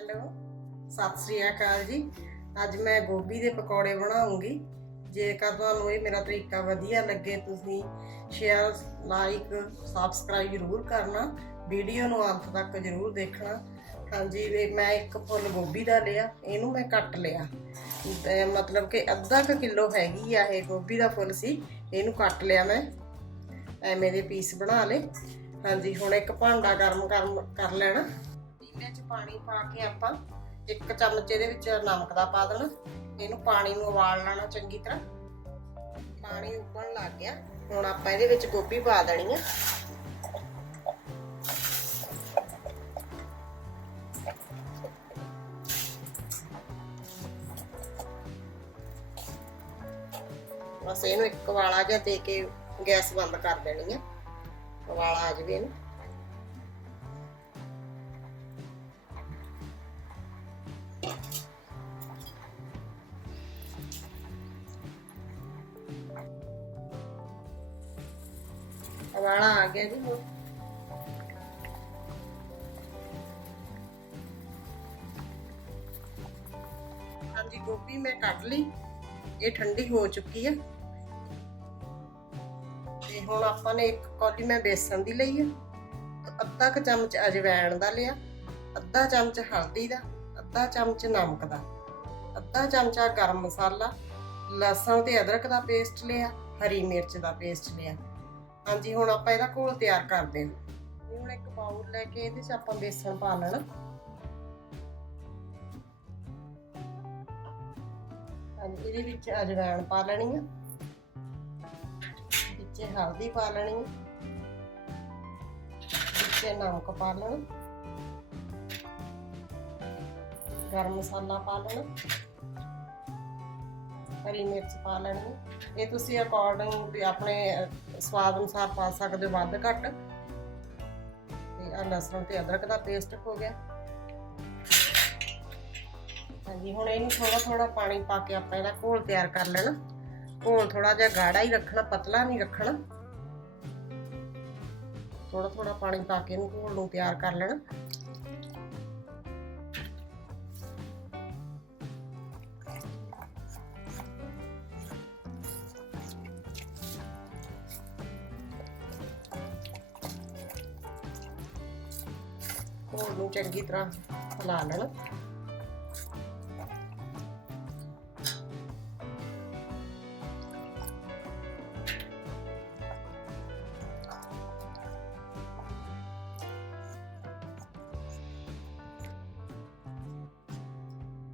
Hello सत श्री अकाल जी। अज मैं गोभी के पकौड़े बनाऊंगी। जेकर तुहानू ये मेरा तरीका वधिया लगे तुसीं शेयर लाइक सबसक्राइब जरूर करना, वीडियो नू अंत तक जरूर देखना। हाँ जी, मैं एक फुल गोभी का लिया, इनू मैं कट लिया, मतलब कि अद्धा क किलो हैगी आ ये गोभी का फुल सी, इनू कट लिया मैं एवें दे पीस बना ले। हाँ जी, हुण एक भांडा गर्म कर लेना, पतीले च पानी पा के आपां एक चमच इहदे विच नमक दा पा देना, इहनू पानी नू उबाल लेना चंगी तरह। पानी उबलण लग गया, हुण आपां इहदे विच गोभी पा देनी है। बस इहनू एक उबाला जिहा दे के गैस बंद कर देनी है, उबाला आ जावे इहनू। उबाला आ गया जी। हाँ जी, गोभी मैं कट ली, ये ठंडी हो चुकी है। ते हुण आपां ने एक कौली मैं बेसन दी लई है, अद्धा क चमच अजवैन दा लिया, अद्धा चमच हल्दी दा, अद्धा चमच नमक दा, अद्धा चमचा गरम मसाला, लहसुन ते अदरक दा पेस्ट लिया, हरी मिर्च दा पेस्ट लिया। हाँ जी, हुण आपां इहदा घोल तैयार करदे हां। हुण एक बाउल लैके इहदे च आपां बेसन पा लेना। हाँ जी, इहदे विच अजवैन पा लेनी है, विच हल्दी पा लेनी है, विच नमक पा लेना, गरम मसाला पा लेना, हरी मिर्च पा लेनी है। ये तुसी अकॉर्डिंग भी अपने स्वाद अनुसार पा सकते हो, वध घट। लहसुन ते अदरक का पेस्ट हो गया। हाँ जी, हुण इहनूं थोड़ा थोड़ा पानी पा के आपां इहदा घोल तैयार कर लेना। घोल थोड़ा जिहा गाढ़ा ही रखना, पतला नहीं रखना। थोड़ा थोड़ा पानी पा के इहनूं घोल नूं तैयार कर लेना। घोल नूं चंगी तरह हिला लेना।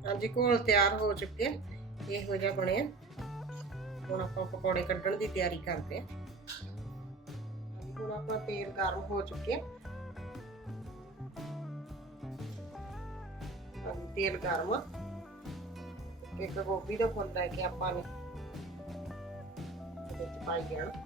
हाँ जी, घोल तैयार हो चुके हैं, इहो जिहा बने। हुण आपां पकौड़े कड्ढण दी तैयारी करते हैं। हुण अपना तेल गर्म हो चुके हैं। तेल गर्म, एक गोभी का फुल लैके आपां ने इहदे च पाई जाना।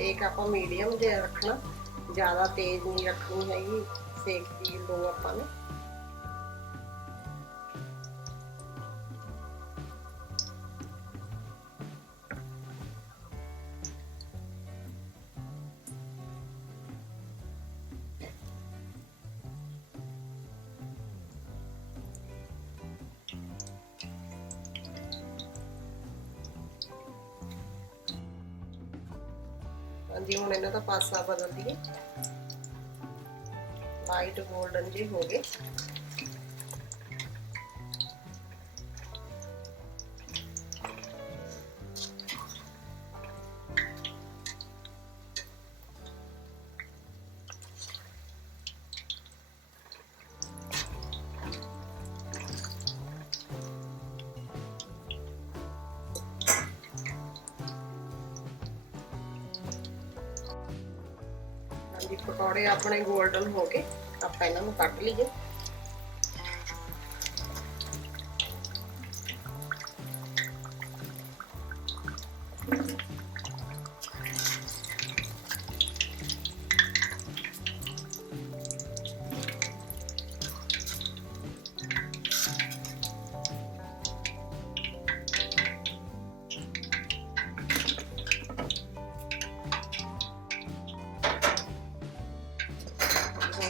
एक आप मीडियम जिहा रखना, ज़्यादा तेज नहीं रखनी हैगी, सेक की लो आपां ने। हाँ जी, हुण इन्हां दा पासा बदल दिए, लाइट गोल्डन जे हो गए। ਜੀ ਪਕੌੜੇ ਆਪਣੇ 골ਡਨ ਹੋ ਗਏ, ਆਪਾਂ ਇਹਨਾਂ ਨੂੰ ਕੱਢ ਲਈਏ।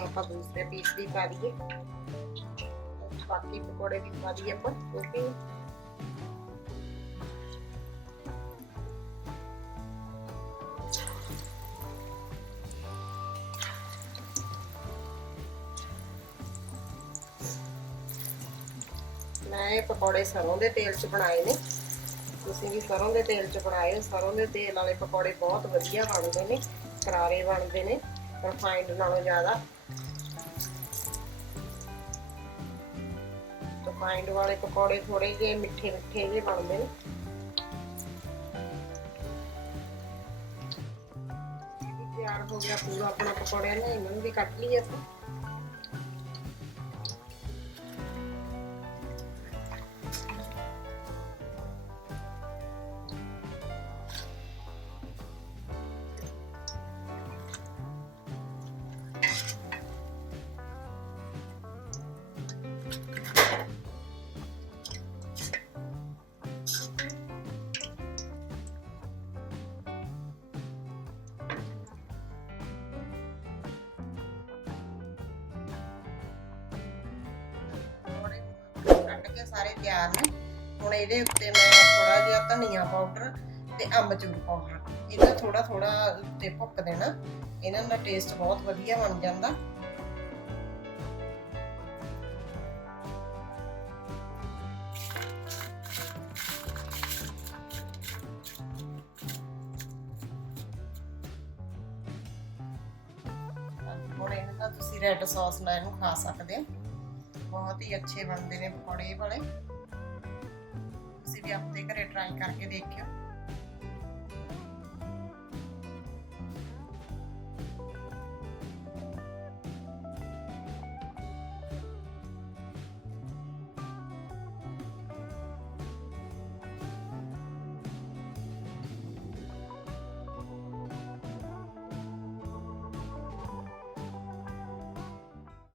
ਆਪਾਂ ਦੂਸਰੇ ਪੀਸ ਵੀ ਪਾ ਦਈਏ, ਬਾਕੀ ਪਕੌੜੇ ਵੀ ਪਾ ਦਈਏ ਆਪਾਂ ਗੋਭੀ। ਮੈਂ ਇਹ ਪਕੌੜੇ ਸਰੋਂ ਦੇ ਤੇਲ 'ਚ ਬਣਾਏ ਨੇ, ਤੁਸੀਂ ਵੀ ਸਰੋਂ ਦੇ ਤੇਲ 'ਚ ਬਣਾਏ। ਸਰੋਂ ਦੇ ਤੇਲ ਵਾਲੇ ਪਕੌੜੇ ਬਹੁਤ ਵਧੀਆ ਬਣਦੇ ਨੇ, ਕਰਾਰੇ ਬਣਦੇ ਨੇ ਰਿਫਾਈਨਡ ਨਾਲੋਂ ਜ਼ਿਆਦਾ। ਰਿਫਾਈਨਡ ਵਾਲੇ ਪਕੌੜੇ ਥੋੜੇ ਜਿਹੇ ਮਿੱਠੇ ਮਿੱਠੇ ਜਿਹੇ ਬਣਦੇ ਨੇ। ਤਿਆਰ ਹੋ ਗਿਆ ਪੂਰਾ ਆਪਣਾ ਪਕੌੜਿਆਂ ਦਾ, ਇਹਨਾਂ ਨੂੰ ਵੀ ਕੱਟ ਲਈਏ ਆਪਾਂ। ਕੱਟ ਕੇ ਸਾਰੇ ਤਿਆਰ ਨੇ। ਹੁਣ ਇਹਦੇ ਉੱਤੇ ਮੈਂ ਥੋੜਾ ਜਿਹਾ ਧਨੀਆ ਪਾਊਡਰ ਤੇ ਅੰਬਚੂਰ ਪਾਊਡਰ ਇਹਦਾ ਥੋੜਾ ਥੋੜਾ ਉੱਤੇ ਭੁੱਕ ਦੇਣਾ, ਇਹਨਾਂ ਦਾ ਟੇਸਟ ਬਹੁਤ ਵਧੀਆ ਬਣ ਜਾਂਦਾ। ਹੁਣ ਇਹਨਾਂ ਦਾ ਤੁਸੀਂ ਰੈੱਡ ਸੌਸ ਨਾਲ ਇਹਨੂੰ ਖਾ ਸਕਦੇ ਹੋ, ਬਹੁਤ ਹੀ ਅੱਛੇ ਬਣਦੇ ਨੇ ਪਕੌੜੇ ਵਾਲੇ। ਤੁਸੀਂ ਵੀ ਆਪਣੇ ਘਰੇ ਟਰਾਈ ਕਰਕੇ ਦੇਖਿਓ।